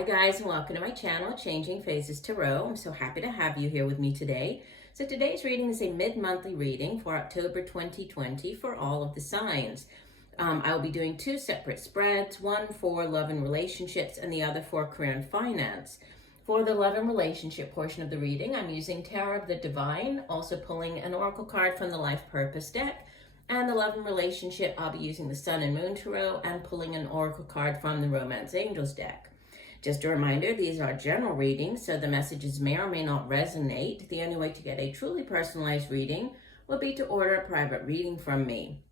Hi guys, and welcome to my channel, Changing Phases Tarot. I'm so happy to have you here with me today. So today's reading is a mid-monthly reading for October 2020 for all of the signs. I will be doing two separate spreads, one for love and relationships and the other for career and finance. For the love and relationship portion of the reading, I'm using Tarot of the Divine, also pulling an oracle card from the Life Purpose deck. And the love and relationship, I'll be using the Sun and Moon Tarot and pulling an oracle card from the Romance Angels deck. Just a reminder, these are general readings, so the messages may or may not resonate. The only way to get a truly personalized reading will be to order a private reading from me.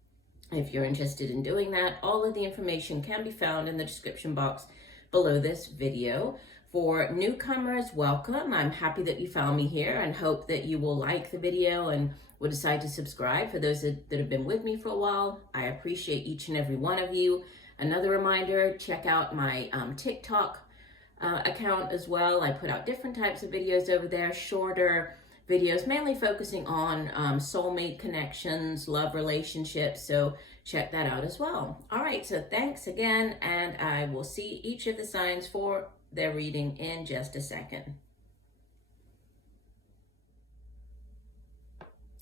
If you're interested in doing that, all of the information can be found in the description box below this video. For newcomers, welcome. I'm happy that you found me here and hope that you will like the video and will decide to subscribe. For those that have been with me for a while, I appreciate each and every one of you. Another reminder, check out my TikTok account as well. I put out different types of videos over there, shorter videos, mainly focusing on soulmate connections, love relationships, so check that out as well. All right, so thanks again, and I will see each of the signs for their reading in just a second.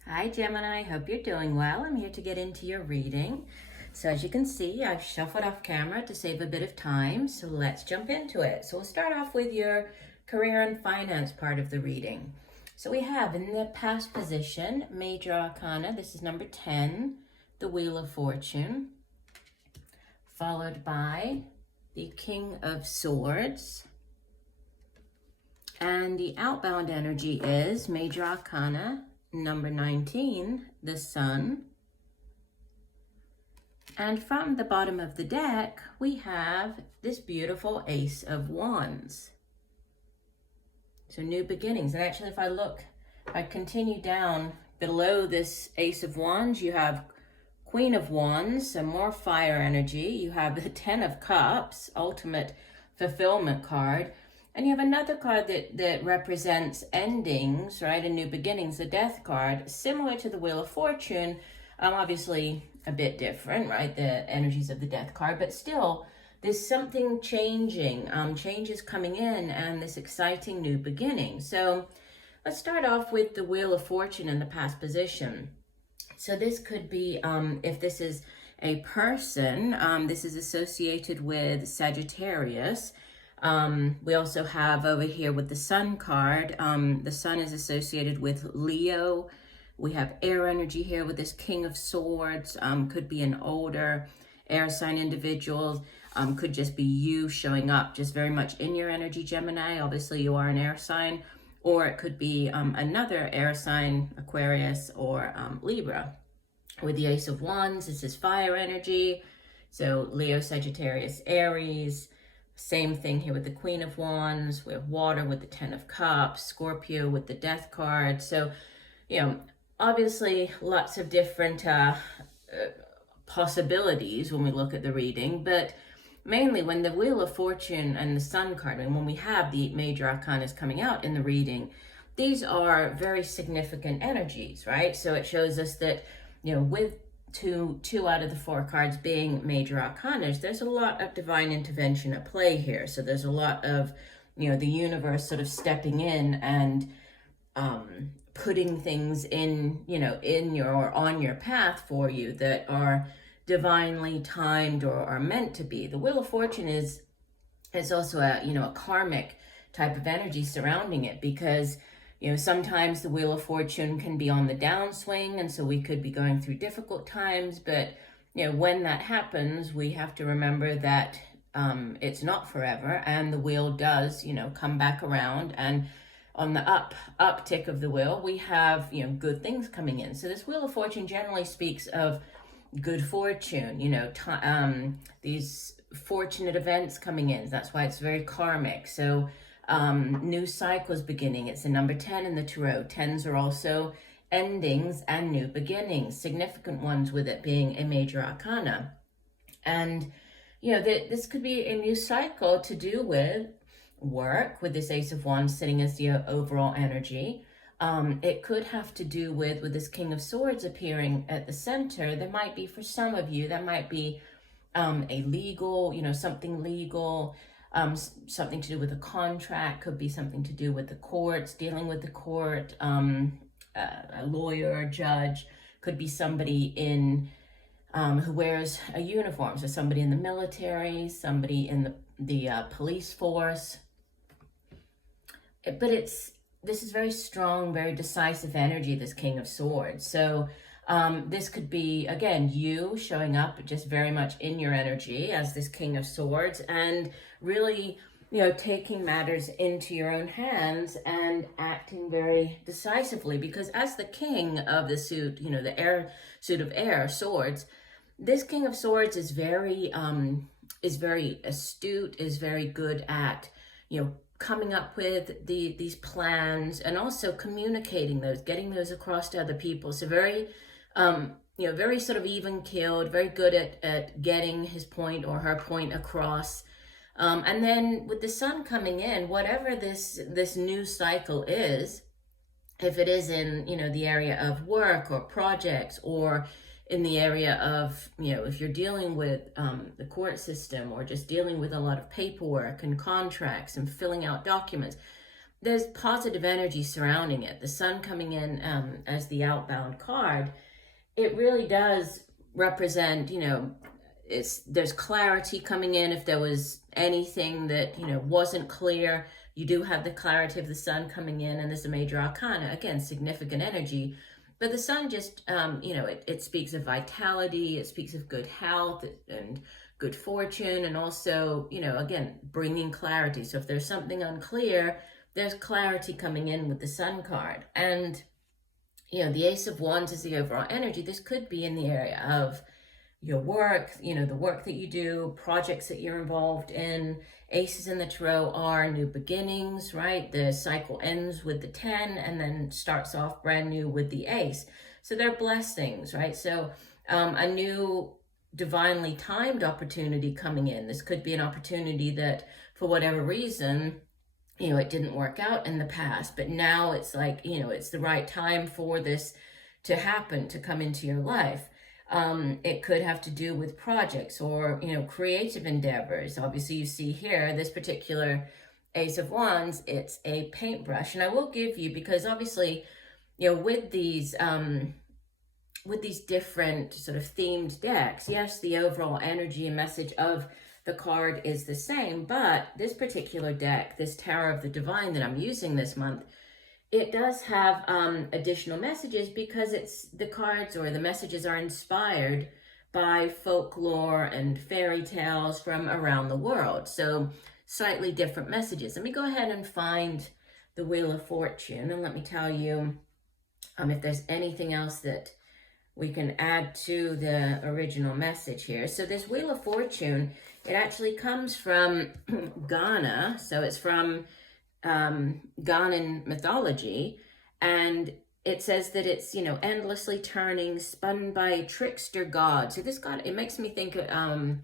Hi Gemini, hope you're doing well. I'm here to get into your reading. So as you can see, I've shuffled off camera to save a bit of time, so let's jump into it. So we'll start off with your career and finance part of the reading. So we have in the past position, Major Arcana, this is number 10, the Wheel of Fortune, followed by the King of Swords, and the outbound energy is Major Arcana, number 19, the Sun. And from the bottom of the deck, we have this beautiful Ace of Wands. So new beginnings. And actually, if I continue down below this Ace of Wands, you have Queen of Wands, some more fire energy. You have the 10 of Cups, ultimate fulfillment card. And you have another card that represents endings, right? And new beginnings, the Death card, similar to the Wheel of Fortune. Obviously a bit different, right? The energies of the Death card, but still there's something changing, changes coming in and this exciting new beginning. So let's start off with the Wheel of Fortune in the past position. So this could be, if this is a person, this is associated with Sagittarius. We also have over here with the Sun card, the Sun is associated with Leo. We have air energy here with this King of Swords, could be an older air sign individual, could just be you showing up just very much in your energy, Gemini. Obviously you are an air sign, or it could be another air sign, Aquarius or Libra. With the Ace of Wands, this is fire energy. So Leo, Sagittarius, Aries. Same thing here with the Queen of Wands. We have water with the 10 of Cups, Scorpio with the Death card. So, you know, obviously lots of different possibilities when we look at the reading, but mainly when the Wheel of Fortune and the Sun card, and when we have the major arcanas coming out in the reading, these are very significant energies, right? So it shows us that, you know, with two out of the 4 cards being major arcanas, there's a lot of divine intervention at play here. So there's a lot of, you know, the universe sort of stepping in and putting things in, you know, in your or on your path for you that are divinely timed or are meant to be. The Wheel of Fortune is also a, you know, a karmic type of energy surrounding it, because, you know, sometimes the Wheel of Fortune can be on the downswing, and so we could be going through difficult times, but, you know, when that happens, we have to remember that it's not forever, and the wheel does, you know, come back around, and on the uptick of the wheel, we have, you know, good things coming in. So this Wheel of Fortune generally speaks of good fortune, you know, these fortunate events coming in. That's why it's very karmic. So new cycles beginning. It's a number 10 in the tarot. 10s are also endings and new beginnings, significant ones with it being a major arcana. And, you know, this could be a new cycle to do with work, with this Ace of Wands sitting as the overall energy. It could have to do with this King of Swords appearing at the center. There might be, for some of you, that might be a legal, you know, something legal, something to do with a contract, could be something to do with the courts, dealing with the court, a lawyer, a judge, could be somebody in who wears a uniform, so somebody in the military, somebody in the police force. But this is very strong, very decisive energy, this King of Swords. So this could be, again, you showing up just very much in your energy as this King of Swords, and really, taking matters into your own hands and acting very decisively. Because as the king of the suit, the air suit of air, swords, this King of Swords is very astute, is very good at, coming up with these plans, and also communicating those, getting those across to other people. So very, very sort of even-keeled, very good at getting his point or her point across. And then with the sun coming in, whatever this new cycle is, if it is in, the area of work or projects, or in the area of, if you're dealing with the court system, or just dealing with a lot of paperwork and contracts and filling out documents, there's positive energy surrounding it. The sun coming in as the outbound card, it really does represent, there's clarity coming in. If there was anything that, wasn't clear, you do have the clarity of the sun coming in, and there's a major arcana, again, significant energy. But the sun just, it speaks of vitality, it speaks of good health and good fortune, and also, again, bringing clarity. So if there's something unclear, there's clarity coming in with the sun card. And, the Ace of Wands is the overall energy. This could be in the area of your work, the work that you do, projects that you're involved in. Aces in the tarot are new beginnings, right? The cycle ends with the 10 and then starts off brand new with the ace. So they're blessings, right? So a new divinely timed opportunity coming in. This could be an opportunity that, for whatever reason, it didn't work out in the past, but now it's like, it's the right time for this to happen, to come into your life. It could have to do with projects or, creative endeavors. Obviously, you see here, this particular Ace of Wands, it's a paintbrush. And I will give you, because obviously, with these different sort of themed decks, yes, the overall energy and message of the card is the same, but this particular deck, this Tower of the Divine that I'm using this month, it does have additional messages, because the cards or the messages are inspired by folklore and fairy tales from around the world. So slightly different messages. Let me go ahead and find the Wheel of Fortune, and let me tell you if there's anything else that we can add to the original message here. So this Wheel of Fortune, it actually comes from Ghana. So it's from Ghanaian mythology, and it says that it's, endlessly turning, spun by a trickster god. So this god, it makes me think of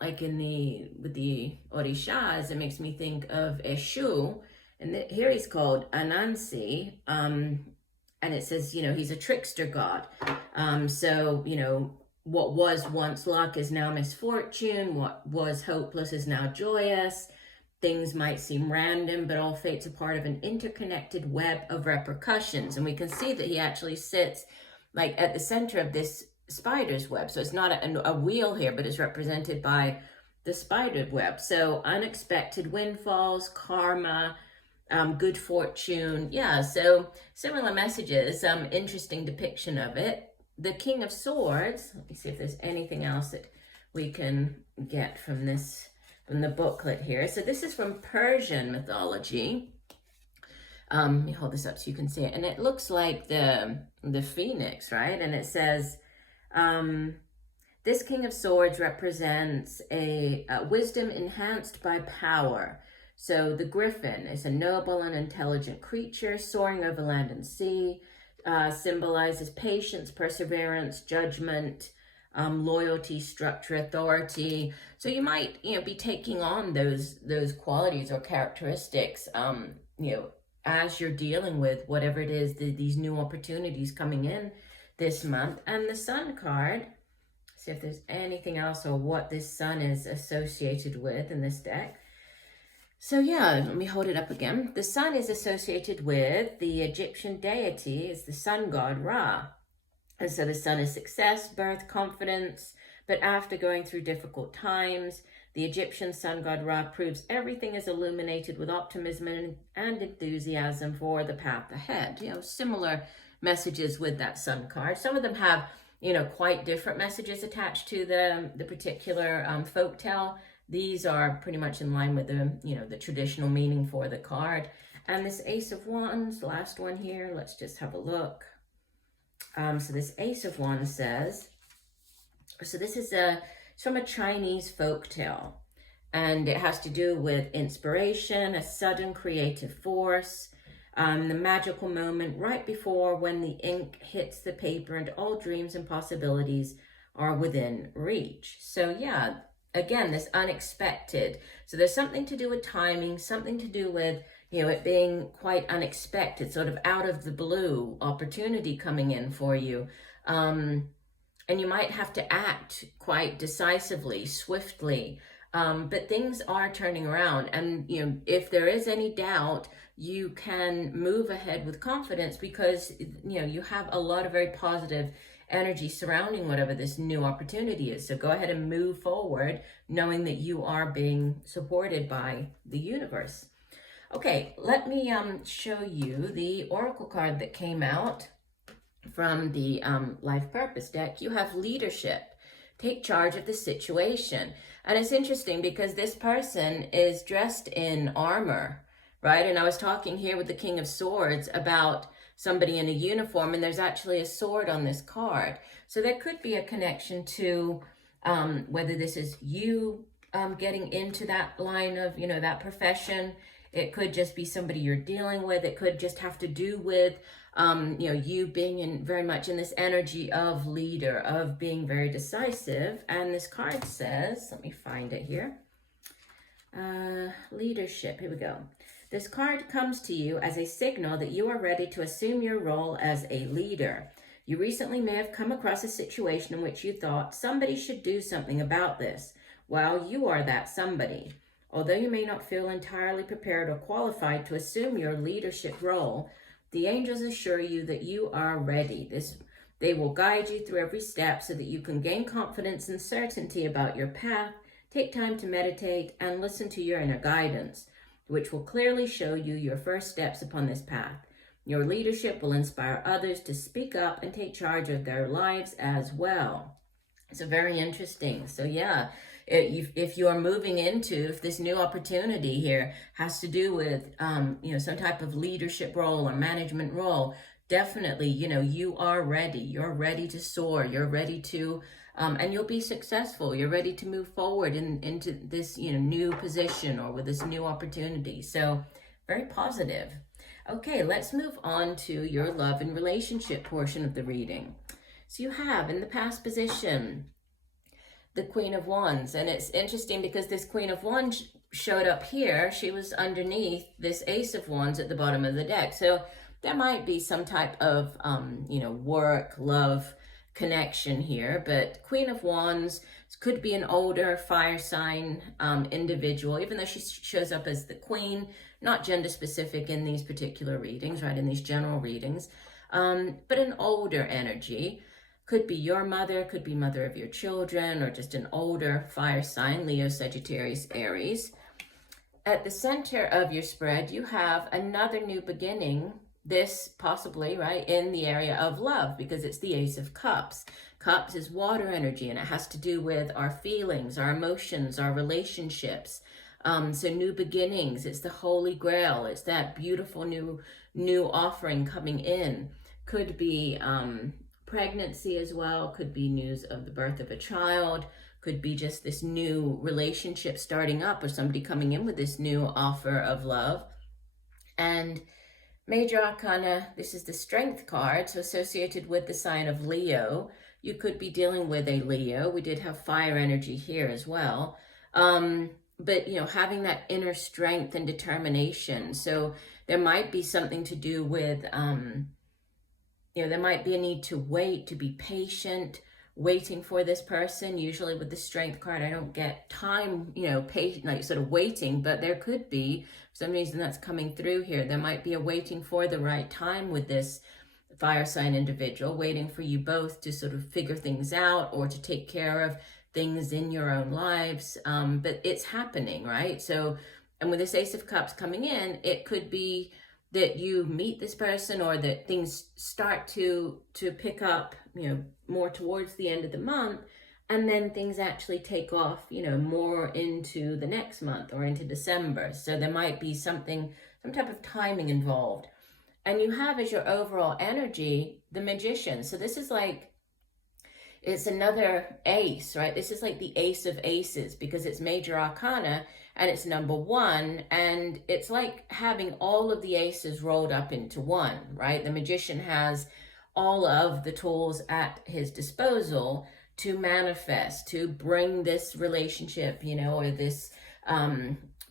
like with the Orishas, it makes me think of Eshu, and here he's called Anansi, and it says, he's a trickster god. So, what was once luck is now misfortune. What was hopeless is now joyous. Things might seem random, but all fate's a part of an interconnected web of repercussions. And we can see that he actually sits like at the center of this spider's web. So it's not a wheel here, but it's represented by the spider web. So unexpected windfalls, karma, good fortune. Yeah, so similar messages, interesting depiction of it. The King of Swords, let me see if there's anything else that we can get from the booklet here. So this is from Persian mythology. Let me hold this up so you can see it. And it looks like the phoenix, right? And it says, this King of Swords represents a wisdom enhanced by power. So the griffin is a noble and intelligent creature soaring over land and sea, symbolizes patience, perseverance, judgment, loyalty, structure, authority. So you might, be taking on those qualities or characteristics, as you're dealing with whatever it is, these new opportunities coming in this month. And the Sun card See if there's anything else or what this sun is associated with in this deck. So yeah, let me hold it up again. The sun is associated with the Egyptian deity, is the sun god Ra. And so the sun is success, birth, confidence. But after going through difficult times, the Egyptian sun god Ra proves everything is illuminated with optimism and enthusiasm for the path ahead. You know, similar messages with that sun card. Some of them have, you know, quite different messages attached to the particular folktale. These are pretty much in line with the, you know, the traditional meaning for the card. And this Ace of Wands, last one here, let's just have a look. So this Ace of Wands says, so this is it's from a Chinese folktale, and it has to do with inspiration, a sudden creative force, the magical moment right before when the ink hits the paper and all dreams and possibilities are within reach. So yeah, again, this unexpected. So there's something to do with timing, something to do with, you know, it being quite unexpected, sort of out of the blue opportunity coming in for you. And you might have to act quite decisively, swiftly, but things are turning around. And, you know, if there is any doubt, you can move ahead with confidence because, you know, you have a lot of very positive energy surrounding whatever this new opportunity is. So go ahead and move forward, knowing that you are being supported by the universe. Okay, let me show you the oracle card that came out from the Life Purpose deck. You have leadership. Take charge of the situation. And it's interesting because this person is dressed in armor, right? And I was talking here with the King of Swords about somebody in a uniform, and there's actually a sword on this card. So there could be a connection to whether this is you getting into that line of, you know, that profession. It could just be somebody you're dealing with. It could just have to do with, you know, you being very much in this energy of leader, of being very decisive. And this card says, let me find it here. Leadership, here we go. This card comes to you as a signal that you are ready to assume your role as a leader. You recently may have come across a situation in which you thought somebody should do something about this. Well, you are that somebody. Although you may not feel entirely prepared or qualified to assume your leadership role, the angels assure you that you are ready. They will guide you through every step so that you can gain confidence and certainty about your path. Take time to meditate and listen to your inner guidance, which will clearly show you your first steps upon this path. Your leadership will inspire others to speak up and take charge of their lives as well. So very interesting. So yeah, if you are moving into, if this new opportunity here has to do with, you know, some type of leadership role or management role, definitely, you know, you are ready. You're ready to soar. You're ready to, and you'll be successful. You're ready to move forward into this, you know, new position or with this new opportunity. So very positive. Okay, let's move on to your love and relationship portion of the reading. So you have in the past position, the Queen of Wands. And it's interesting because this Queen of Wands showed up here. She was underneath this Ace of Wands at the bottom of the deck. So there might be some type of, you know, work, love connection here. But Queen of Wands could be an older fire sign individual, even though she shows up as the Queen, not gender specific in these particular readings, right, in these general readings, but an older energy. Could be your mother, could be mother of your children, or just an older fire sign, Leo, Sagittarius, Aries. At the center of your spread, you have another new beginning, this possibly, right, in the area of love, because it's the Ace of Cups. Cups is water energy, and it has to do with our feelings, our emotions, our relationships. So new beginnings, it's the Holy Grail. It's that beautiful new offering coming in. Could be pregnancy as well, could be news of the birth of a child, could be just this new relationship starting up or somebody coming in with this new offer of love. And Major Arcana, this is the Strength card, so associated with the sign of Leo. You could be dealing with a Leo. We did have fire energy here as well. But, you know, having that inner strength and determination. So there might be something to do with, you know, there might be a need to wait, to be patient, waiting for this person. Usually with the Strength card, I don't get time, patient, like sort of waiting, but there could be, for some reason that's coming through here. There might be a waiting for the right time with this fire sign individual, waiting for you both to sort of figure things out or to take care of things in your own lives. But it's happening, right? So, and with this Ace of Cups coming in, it could be that you meet this person or that things start to pick up, more towards the end of the month, and then things actually take off, more into the next month or into December. So there might be some type of timing involved. And you have as your overall energy, the Magician. So this is like, it's another ace, right? This is like the Ace of Aces because it's major arcana and it's number 1. And it's like having all of the aces rolled up into one, right? The Magician has all of the tools at his disposal to manifest, to bring this relationship, or this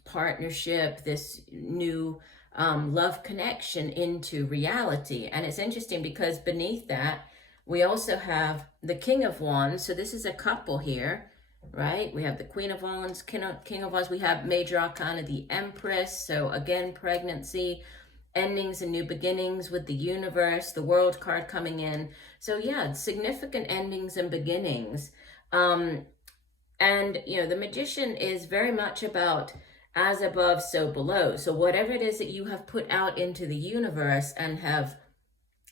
partnership, this new love connection into reality. And it's interesting because beneath that, we also have the King of Wands. So this is a couple here, right? We have the Queen of Wands, King of Wands. We have major arcana, the Empress. So again, pregnancy, endings and new beginnings with the Universe, the World card coming in. So yeah, significant endings and beginnings. And, the Magician is very much about as above, so below. So whatever it is that you have put out into the universe and have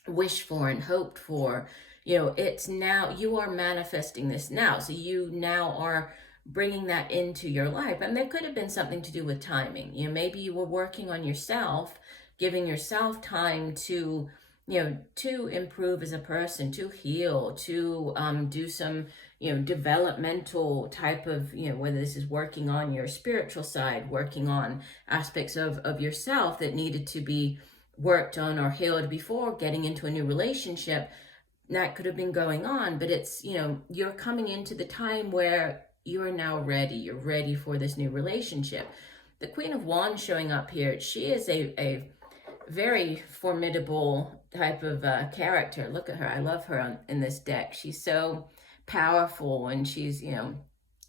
wished for and hoped for, it's now, you are manifesting this now. So you now are bringing that into your life. And there could have been something to do with timing. Maybe you were working on yourself, giving yourself time to, to improve as a person, to heal, to do some, developmental type of, whether this is working on your spiritual side, working on aspects of yourself that needed to be worked on or healed before getting into a new relationship. That could have been going on, but it's, you're coming into the time where you're now ready. You're ready for this new relationship. The Queen of Wands showing up here, she is a very formidable type of character. Look at her. I love her in this deck. She's so powerful and she's,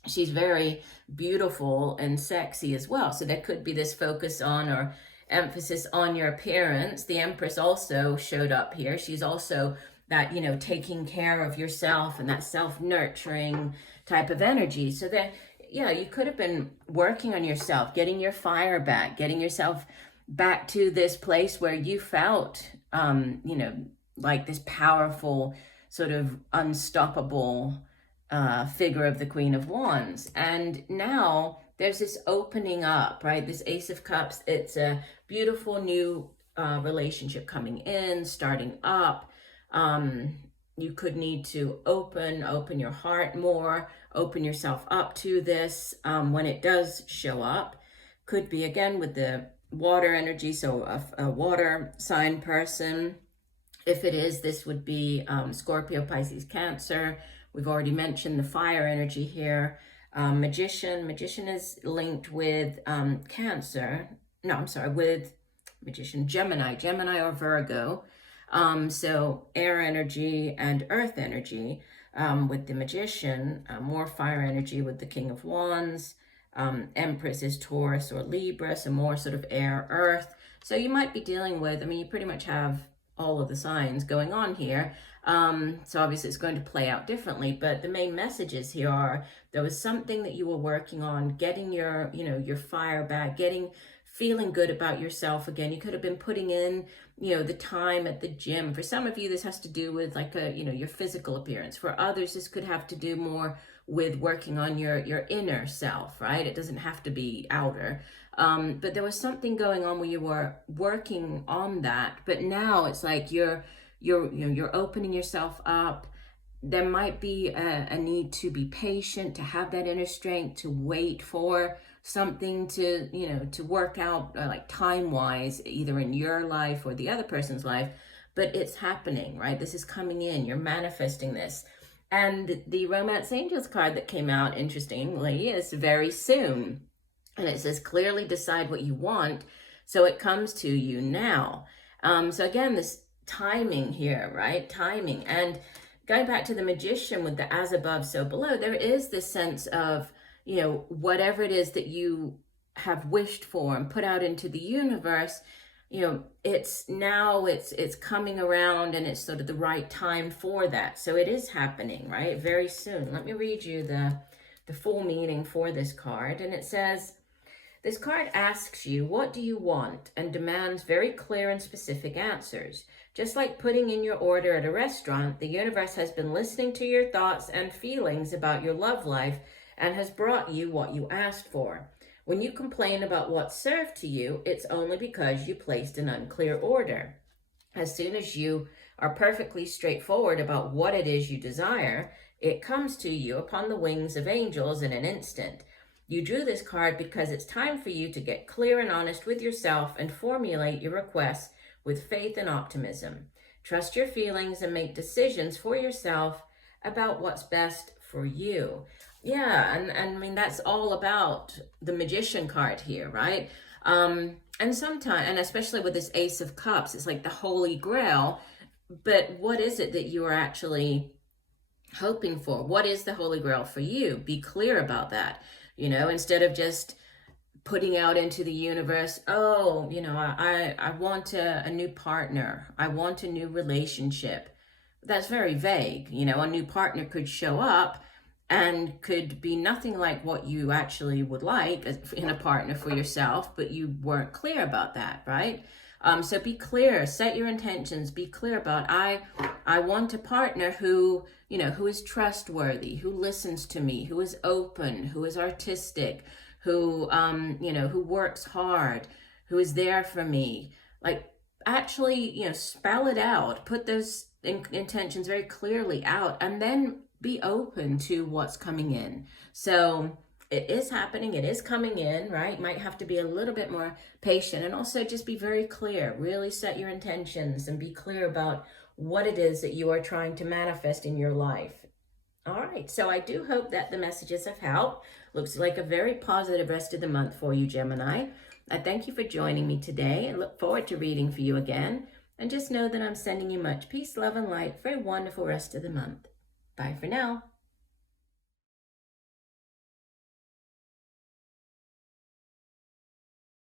she's very beautiful and sexy as well. So there could be this focus on or emphasis on your appearance. The Empress also showed up here. She's also that, taking care of yourself and that self-nurturing type of energy. So that, you could have been working on yourself, getting your fire back, getting yourself back to this place where you felt, like this powerful, sort of unstoppable figure of the Queen of Wands. And now there's this opening up, right? This Ace of Cups, it's a beautiful new relationship coming in, starting up. You could need to open your heart more, open yourself up to this when it does show up. Could be, again, with the water energy, so a water sign person. If it is, this would be Scorpio, Pisces, Cancer. We've already mentioned the fire energy here. Magician is linked with Cancer. No, I'm sorry, with Magician, Gemini or Virgo. So air energy and earth energy with the Magician, more fire energy with the King of Wands. Empress is Taurus or Libra, so more sort of air, earth. So you might be dealing with, you pretty much have all of the signs going on here. So obviously it's going to play out differently, but the main messages here are there was something that you were working on, getting your, your fire back, feeling good about yourself again. You could have been putting in, the time at the gym. For some of you, this has to do with like your physical appearance. For others, this could have to do more with working on your inner self, right? It doesn't have to be outer. But there was something going on where you were working on that, but now it's like you're opening yourself up. There might be a need to be patient, to have that inner strength, to wait for something to, to work out like time-wise, either in your life or the other person's life, but it's happening, right? This is coming in, you're manifesting this. And the Romance Angels card that came out, interestingly, is very soon. And it says, clearly decide what you want, so it comes to you now. So again, this timing here, right? Timing. And going back to the Magician with the as above, so below, there is this sense of, you know, whatever it is that you have wished for and put out into the universe, you know, it's coming around, and it's sort of the right time for that. So it is happening, right? Very soon. Let me read you the full meaning for this card. And it says, this card asks you, what do you want? And demands very clear and specific answers. Just like putting in your order at a restaurant, the universe has been listening to your thoughts and feelings about your love life and has brought you what you asked for. When you complain about what's served to you, it's only because you placed an unclear order. As soon as you are perfectly straightforward about what it is you desire, it comes to you upon the wings of angels in an instant. You drew this card because it's time for you to get clear and honest with yourself and formulate your requests with faith and optimism. Trust your feelings and make decisions for yourself about what's best for you. Yeah, and I mean, that's all about the Magician card here, right? And sometimes, and especially with this Ace of Cups, it's like the Holy Grail. But what is it that you are actually hoping for? What is the Holy Grail for you? Be clear about that. You know, instead of just putting out into the universe, oh, you know, I want a new partner. I want a new relationship. That's very vague. You know, a new partner could show up and could be nothing like what you actually would like in a partner for yourself, but you weren't clear about that, right? So be clear, set your intentions, be clear about, I want a partner who, you know, who is trustworthy, who listens to me, who is open, who is artistic, who, you know, who works hard, who is there for me. Like, actually, you know, spell it out, put those intentions very clearly out, and then be open to what's coming in. So it is happening, it is coming in, right? Might have to be a little bit more patient, and also just be very clear. Really set your intentions and be clear about what it is that you are trying to manifest in your life. All right, so I do hope that the messages have helped. Looks like a very positive rest of the month for you, Gemini. I thank you for joining me today and look forward to reading for you again. And just know that I'm sending you much peace, love, and light for a wonderful rest of the month. Bye for now.